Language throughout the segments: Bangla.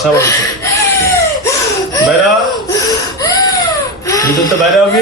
বাসা বলছে বাইরা বাইরে হবে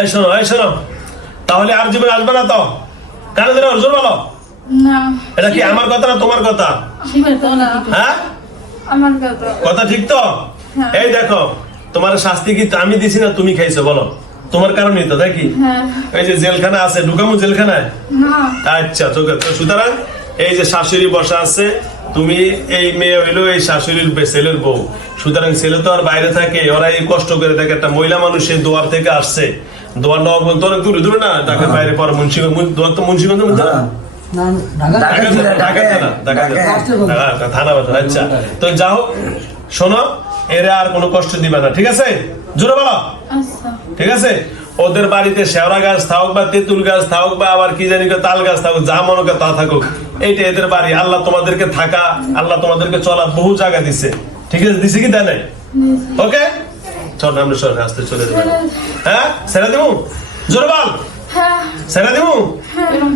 এই শোনো এই শোনো। তাহলে আর জীবনে আসবে না তো? কেন ধরে অর্জুন বলো। এটা কি আমার কথা না তোমার কথা? হ্যাঁ? কথা। কথা ঠিক তো? হ্যাঁ। এই দেখো তোমার শাস্তি কি আমি দিছি না তুমি খাইছো বলো। তোমার কারণেই তো দেখি। হ্যাঁ। এই যে জেলখানা আছে ঢুকামু জেলখানায়? আচ্ছা তো তো সুতরাং এই যে শাশুড়ি বসা আছে তুমি এই মেয়ে হইল এই শাশুড়ির ছেলের বউ। সুতরাং ছেলে তো আর বাইরে থাকে ওরা এই কষ্ট করে থাকে। একটা মহিলা মানুষ সেই দোয়ার থেকে আসছে। দোয়ার নব তো অনেক দূরে দূরে না? ঢাকা বাইরে পর মুন্সিগঞ্জ দোয়ার তো মুন্সিগঞ্জ মধ্যে না? থানা, আচ্ছা। তো যাও শোনো এরা আর কোনো কষ্ট দিবে না ঠিক আছে? জোরে বলো। আচ্ছা। ঠিক আছে? ওদের বাড়িতে শেওড়া গাছ থাকুক বা তেঁতুল গাছ থাকুক বা আবার কি জানি তাল গাছ থাকুক যা মনে করে তা থাকুক এইটা এদের বাড়ি। আল্লাহ তোমাদেরকে থাকা আল্লাহ তোমাদেরকে চলা বহু জায়গা দিছে। ঠিক আছে? দিছে কি দেয় নাই? ওকে? চল আমরা চল আসতে চলে যাব। হ্যাঁ? সেরা দিমু? জোরে বল। হ্যাঁ। সেরা দিমু?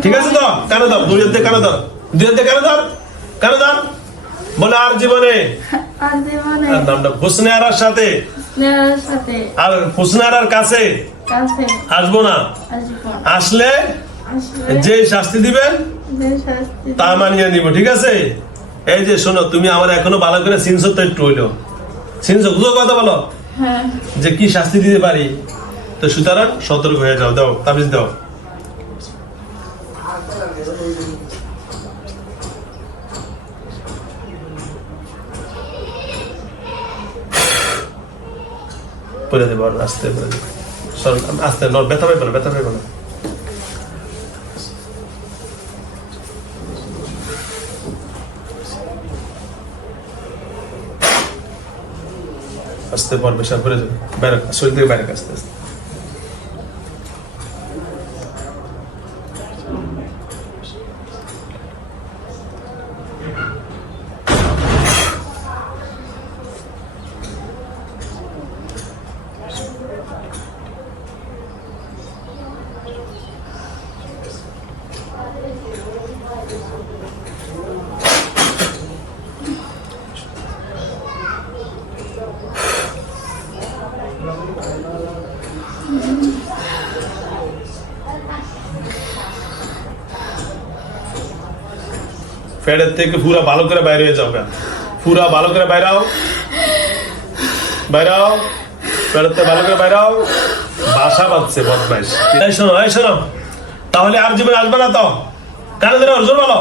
ঠিক আছে তো? কেন দাও দুই হাতে কেন দাও দুই হাতে কেন দাও কেন দাও বলে আর জীবনে। আর জীবনে। আর নামটা হুসনে আরার সাথে। আর হুসনে আরার কাছে কাছে। আসব না। আসলে যে শাস্তি দিবেন তা মানিয়ে নিব ঠিক আছে? এই যে শোনো তুমি আমার এখনও ভালো করে সিনসো তো একটু হইল। সিনসো বুঝো কথা বলো। হ্যাঁ। যে কি শাস্তি দিতে পারি? তো সুতরাং সতর্ক হয়ে যাও দাও তাবিজ দাও। পরে দেবো আস্তে পরে দেবো। আস্তে নর ব্যথা পাইবে না, ব্যথা পাইবে না। আস্তে পর বেশা করে যাবে বাইরে, শরীর থেকে বাইরে আস্তে আস্তে। ফ্যাটের থেকে পুরা ভালো করে বাইরে হয়ে যাও গা। পুরা ভালো করে বাইরাও বাইরাও থেকে ভালো করে বাইরাও বাসা বাঁধছে বদমাইশ। এই শোনো এই শোনো। তাহলে আর জীবনে আসবে না তো? কেন ধরে অর্জুন বলো।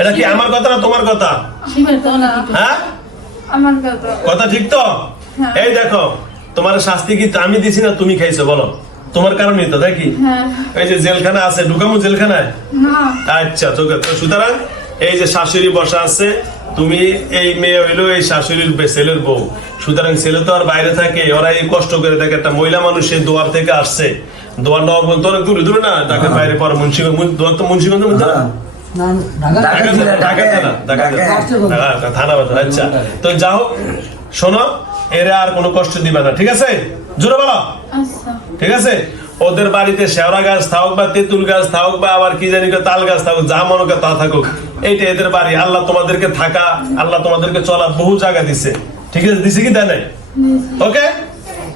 এটা কি আমার কথা না তোমার কথা? হ্যাঁ? কথা। কথা ঠিক তো? হ্যাঁ। এই দেখো তোমার শাস্তি কি আমি দিছি না তুমি খাইছো বলো। তোমার কারণেই তো দেখি? হ্যাঁ। এই যে জেলখানা আছে ঢুকামু জেলখানায়? আচ্ছা তো তো সুতরাং এই যে শাশুড়ি বসা আছে তুমি এই মেয়ে হইল এই শাশুড়ির ছেলের বউ। সুতরাং ছেলে তো আর বাইরে থাকে ওরা এই কষ্ট করে থাকে। একটা মহিলা মানুষ সেই দোয়ার থেকে আসছে। দোয়ার নব তো অনেক দূরে দূরে না? ঢাকা বাইরে পর মুন্সিগঞ্জ দোয়ার তো মুন্সিগঞ্জ মধ্যে না? আচ্ছা। তো যাও শোনো এরা আর কোনো কষ্ট দিবে না ঠিক আছে? জোরে বলো। আচ্ছা। ঠিক আছে? ওদের বাড়িতে শেওড়া গাছ থাকুক বা তেঁতুল গাছ থাকুক বা আবার কি জানি তাল গাছ থাকুক যা মনে করে তা থাকুক এইটা এদের বাড়ি। আল্লাহ তোমাদেরকে থাকা আল্লাহ তোমাদেরকে চলা বহু জায়গা দিছে। ঠিক আছে? দিছে কি দেয় নাই? ওকে?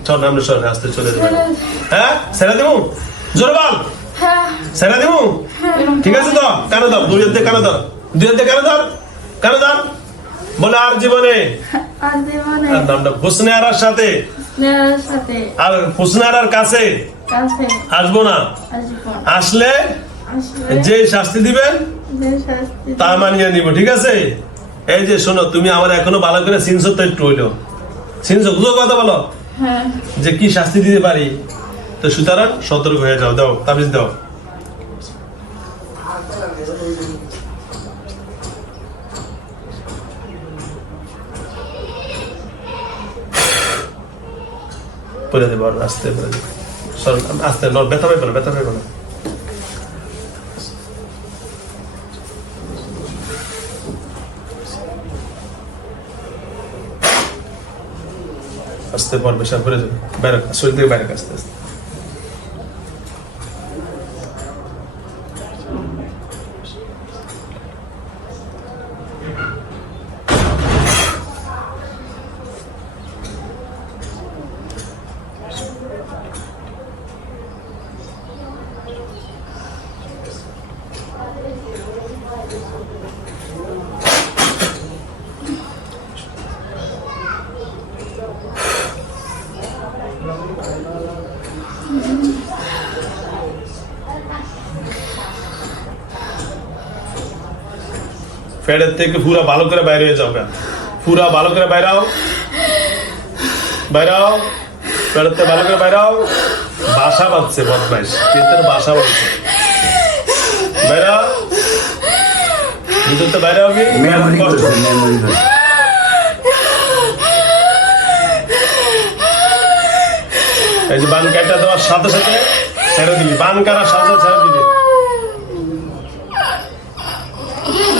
চল আমরা চল আসতে চলে যাব। হ্যাঁ? সেরা দিমু? জোরে বল। হ্যাঁ। সেরা দিমু? ঠিক আছে তো? কেন দাও দুই হাতে কেন দাও দুই হাতে কেন দাও কেন দাও বলে আর জীবনে। আর আর নামটা হুসনে আরার সাথে। আর হুসনে কাছে কাছে। আসব। না? আসলে যে শাস্তি দিবেন তা মানিয়ে নিব ঠিক আছে? এই যে শোনো তুমি আমার এখনও ভালো করে সিনসো তো একটু হইল। সিনসো বুঝো কথা বলো। হ্যাঁ। যে কি শাস্তি দিতে পারি? তো সুতরাং সতর্ক হয়ে যাও দাও তাবিজ দাও। পরে দেবো আস্তে পরে দেবো। সর আস্তে ব্যথা পাইবে না, ব্যথা পাইবে না। আস্তে পর বেশার করে যাবে বাইরে শরীর থেকে বাইরে, আস্তে আস্তে। পেটের থেকে পুরা ভালো করে বাইরে হয়ে যাও। পুরা ভালো করে বাইরাও বাইরাও থেকে ভালো করে বাইরাও বাসা বাঁধছে বদমাইশ। পেটের বাসা বাঁধছে। বাইরাও ভিতর তো বাইরে হবে? কষ্ট। এই যে বান কাটা দেওয়ার সাথে সাথে ছেড়ে দিবি। বান কাটার সাথে সাথে ছেড়ে দিবি।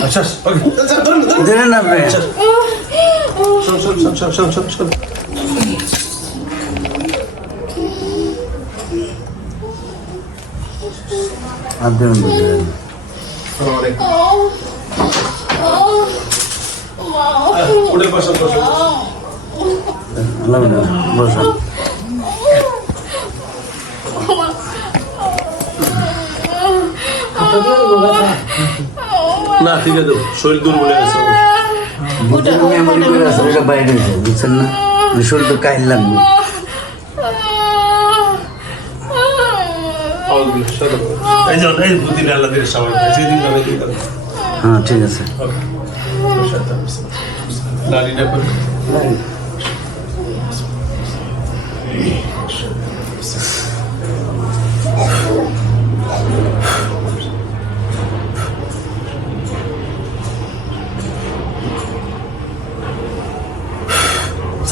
আচ্ছা ওকে। দিলেন আপনি শোন শোন শোন শোন শোন শোন শোন। আপনি দিলেন উঠে বসো বসো। আলহামদুলিল্লাহ বসুন না ঠিক আছে শরীর দুর্বল হয়ে গেছে। ওটা বাইরে বুঝছেন না? শরীর তো কাহিলাম এই যে এই বুদ্ধি আল্লাহ দিয়ে সবাই সেদিন আমি কি করব হ্যাঁ ঠিক আছে। দাঁড়িয়ে করে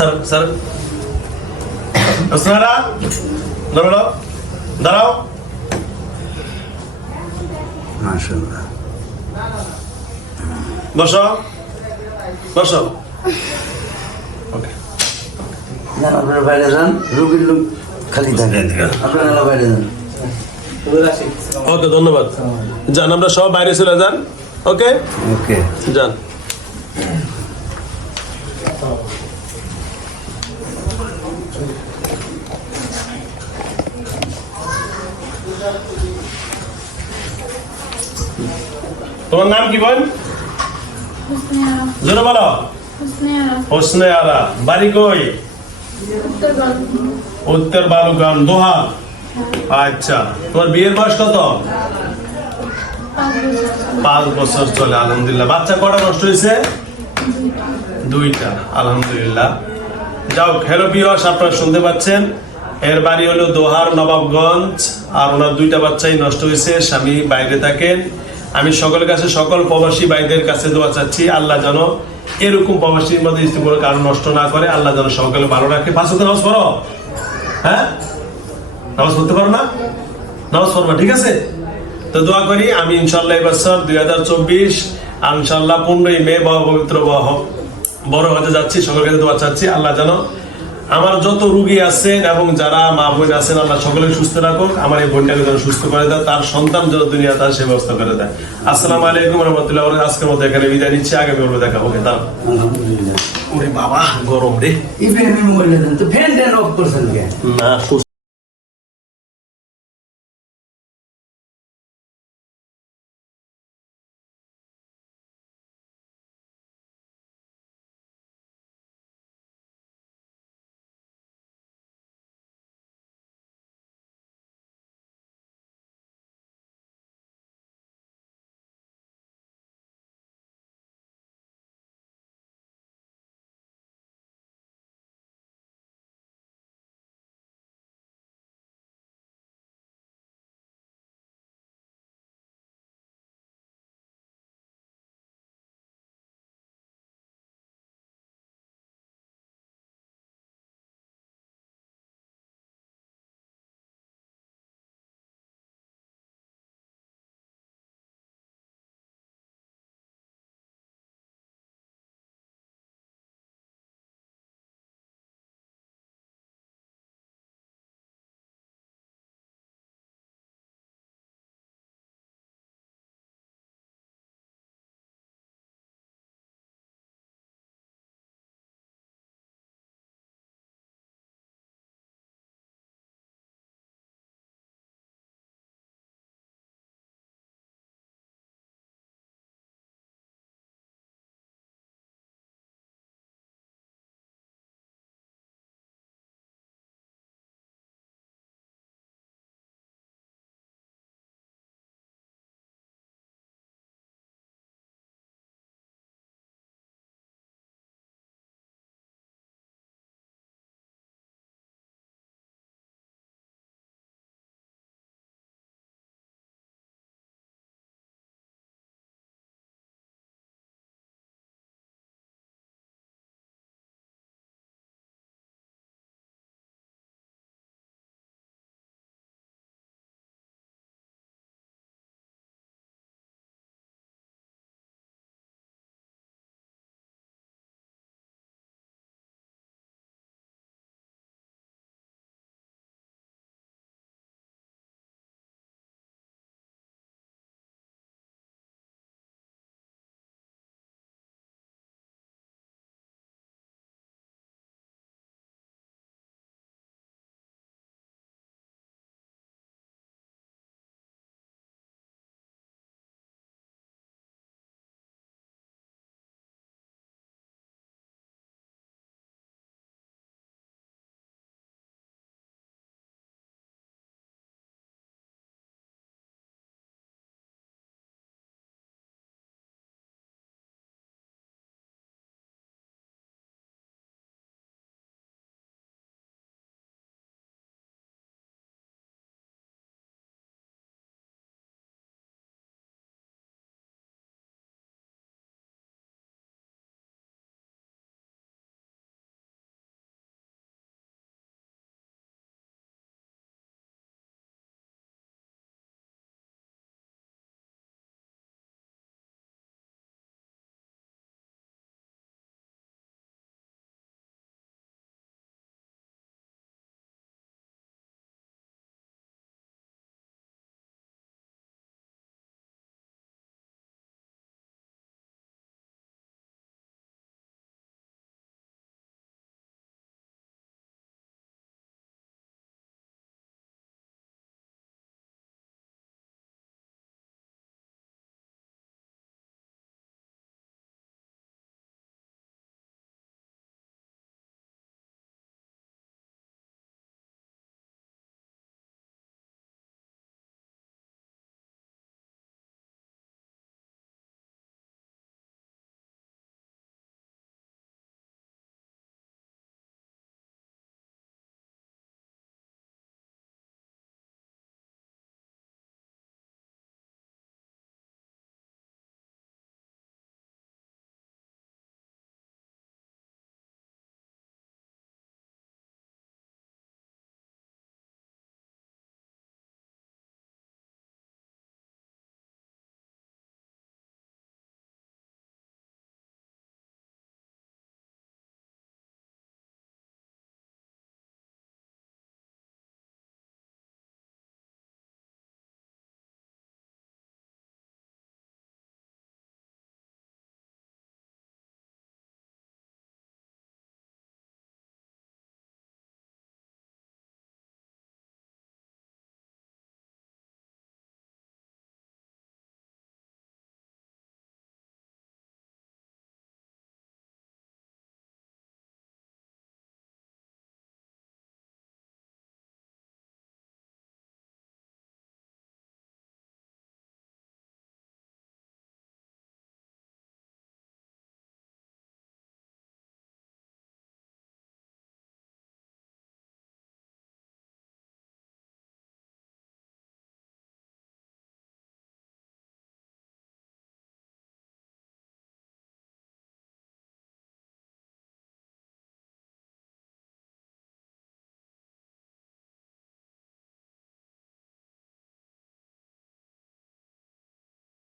স্যার স্যার। আপনারা দাঁড়াও দাঁড়াও। মাশাল্লাহ বসো। বসো। ওকে। আপনারা বাইরে যান রুগীর লোক খালি থাকে। আপনারা বাইরে যান। ওকে ধন্যবাদ। যান আমরা সব বাইরে চলে যান। ওকে? ওকে। যান। তোমার নাম কি বোন? জোরে বলো। হোসনে আরা বাড়ি কই? উত্তর বালুগান দোহা। আচ্ছা তোমার বিয়ের বয়স কত? পাঁচ বছর চলে, আলহামদুলিল্লাহ। বাচ্চা কটা নষ্ট হয়েছে? দুইটা, আলহামদুলিল্লাহ। যাও, হ্যালো বিয়স আপনারা শুনতে পাচ্ছেন। এর বাড়ি হলো দোহার নবাবগঞ্জ, আর ওনার দুইটা বাচ্চাই নষ্ট হয়েছে, স্বামী বাইরে থাকেন। আমি সকলের কাছে, সকল প্রবাসী ভাইদের কাছে দোয়া চাচ্ছি, আল্লাহ যেন এরকম প্রবাসীর মধ্যে স্ত্রী কারণ নষ্ট না করে, আল্লাহ যেন সকলে ভালো রাখে। পাঁচ নামাজ পড়ো? হ্যাঁ? নামাজ পড়তে পারো না? নামাজ পড়বা, ঠিক আছে? তো দোয়া করি, আমি ইনশাল্লাহ এবছর দুই হাজার চব্বিশ ইনশাল্লাহ পনেরোই মে বা পবিত্র বড় হতে যাচ্ছি, সকলের কাছে দোয়া চাচ্ছি, আল্লাহ যেন আমার যত রুগী আছেন এবং যারা মা বোন আছেন আল্লাহ সকলে সুস্থ রাখুন আমার এই বোনটাকে যেন সুস্থ করে দেয় তার সন্তান যেন দুনিয়া তার সে ব্যবস্থা করে দেয়। আসসালাম আলাইকুম রহমতুল্লাহ আজকের মতো এখানে বিদায় নিচ্ছি। আগে পর্ব দেখা ওকে তার আলহামদুলিল্লাহ। ওরে বাবা গরম রে। ইভেন মোবাইলে দেন তো ফ্যান ট্যান অফ করছেন না সুস্থ